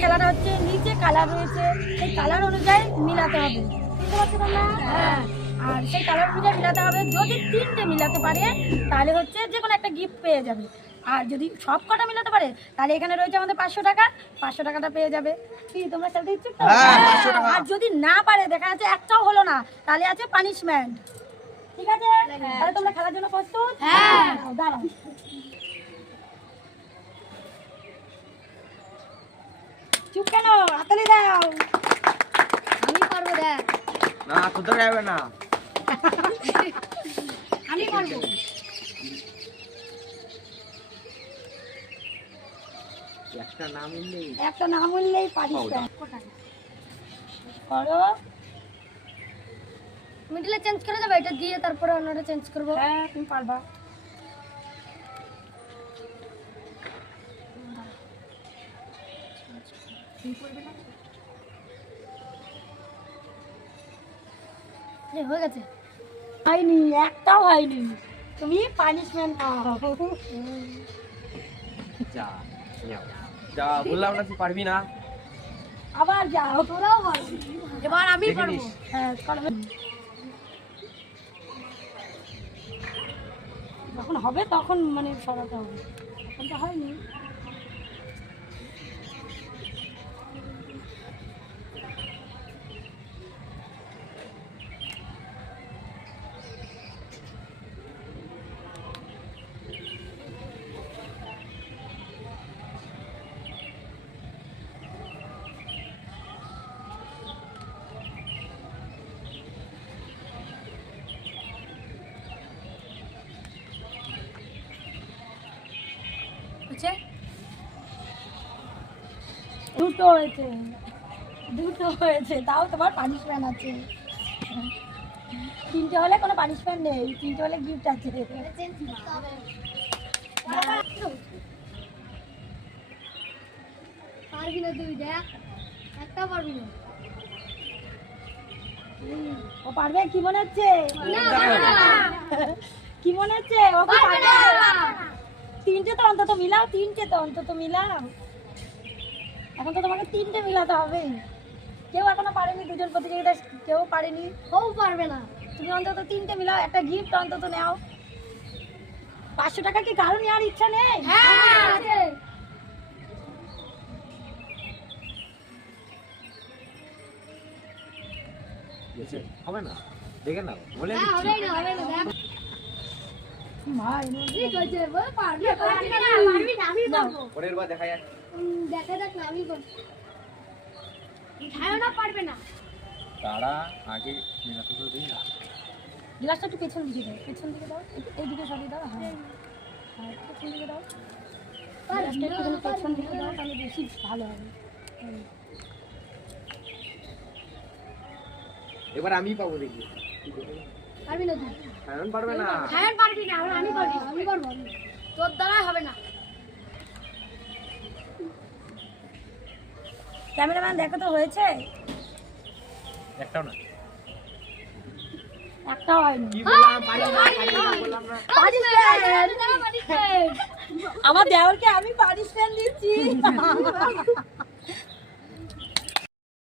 খেলাটা হচ্ছে নিচে কালার রয়েছে, সেই কালার অনুযায়ী মিলাতে হবে, বুঝতে পারছো তোমরা? হ্যাঁ, আর সেই কালার অনুযায়ী মিলাতে হবে। যদি 3টে মিলাতে পারে তাহলে হচ্ছে যে কোনো একটা গিফট পেয়ে যাবে। আর যদি সব কটা মিলাতে পারে তাহলে এখানে রয়েছে আমাদের 500 টাকা, 500 টাকাটা পেয়ে যাবে। কি তোমরা খেলতে ইচ্ছুক তো? আর যদি না পারে, দেখা যাচ্ছে একটাও হলো না, তাহলে আছে পানিশমেন্ট। ঠিক আছে, তাহলে তোমরা খেলার জন্য প্রস্তুত? হ্যাঁ, দাঁড়াও। চুপ কেন? হাতালি দাও। আমি পারবো, দেখ। না কোথাও যাবে না। আমি পারবো। একটা নাম উঠলেই পানিশমেন্ট করো। মিডলে চেঞ্জ করে দেবে, এটা দিয়ে তারপরে অন্যটা চেঞ্জ করবো। হ্যাঁ, তুমি পারবা। হয়ে গেছে। হয়নি, একটাও হয়নি। তুমি পানিশমেন্ট পাও। যা যা বললাম না তুই পারবি না। আবার যাও। তোরাও পারবি। এবার আমি দেখে পারবো। নিস। হ্যাঁ, করবে। যখন হবে তখন মানে সরাতে হবে, এখন তো হয়নি। হচ্ছে দুটো হয়েছে, দুটো হয়েছে, তাও তোমার পানিশমেন্ট আছে। 3টে হলে কোনো পানিশমেন্ট নেই, 3টে হলে গিফট আছে। পারবি না তুই, দেখ। একটা পারবি না। ও পারবে কি মনে হচ্ছে? না, পারবে না। কি মনে হচ্ছে ও কি পারবে পারবে? না। 3টে তো অন্তত মিলাও, 3টে তো অন্তত মিলাও। এখন তো তোমাকে 3টে মিলাতে হবে। কেউ এখনো পারেনি, দুজন প্রতিযোগিতা কেউ পারেনি। ও পারবে না। তুমি অন্তত 3টে মিলাও, একটা গিফট অন্তত নাও। 500 টাকা কি কারো নেওয়ার ইচ্ছা নেই? হ্যাঁ, আছে। হবে না, দেখে নাও বলে হ্যাঁ, দিচ্ছি। হবেই না, হবে না, দেখ। ভাই ঠিক আছে, বল, পারবি না, পারবি না, পারবি না, আমি পারবো। পরের বার দেখা যাক। দেখা যাক না, আমি করবো। ছায়াটা পারবে না। তারা আগে মেলাতে তো দিই না। গ্লাসটা একটু পেছন দিকে দাও, পেছন দিকে দাও, এইদিকে সরিয়ে দাও। হ্যাঁ, হ্যাঁ, পেছন দিকে দাও। গ্লাসটা একটু পেছন দিকে দাও, তাহলে বেশি ভালো হবে। এবার আমি পাবো দেখি। পারবি না তুই। কারণ পারবে না। ছায়ার পারবি না, আমি পারবো, আমি পারবো। তোর দ্বারা হবে না। ক্যামেরাম্যান দেখো তো হয়েছে? একটাও না। একটাও হয়নি। কি বললাম পারবি না, পারবি না বললাম না। আমার দেওরকে আমি পানিশমেন্ট দিচ্ছি।